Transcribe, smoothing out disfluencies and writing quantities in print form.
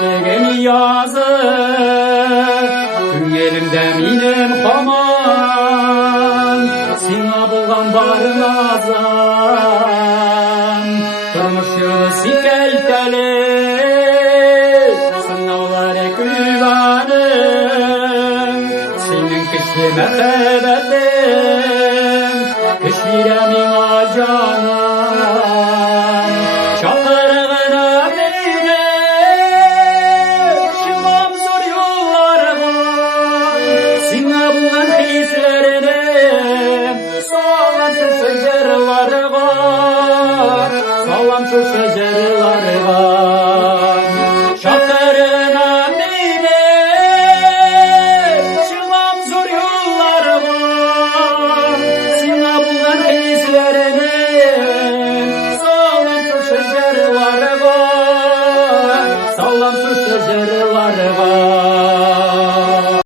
kışlıgın yazı Güngelimde minem haman Sina bulgan barın azam Turmuş yolu sikelteli Sınavları güvanım Senin kışlı mehabetim Kış yüreğimin acanım Çakırığına beni Çıkmam zor yollarıma Sina bulgan hislerini Sağlam şu şecerleri var Sağlam şu şecerleri var Çakırığına beni Çıkmam zor yollarıma Sina bulgan hislerini Sağlam şu şecerleri var Sağlam şu şecerleri var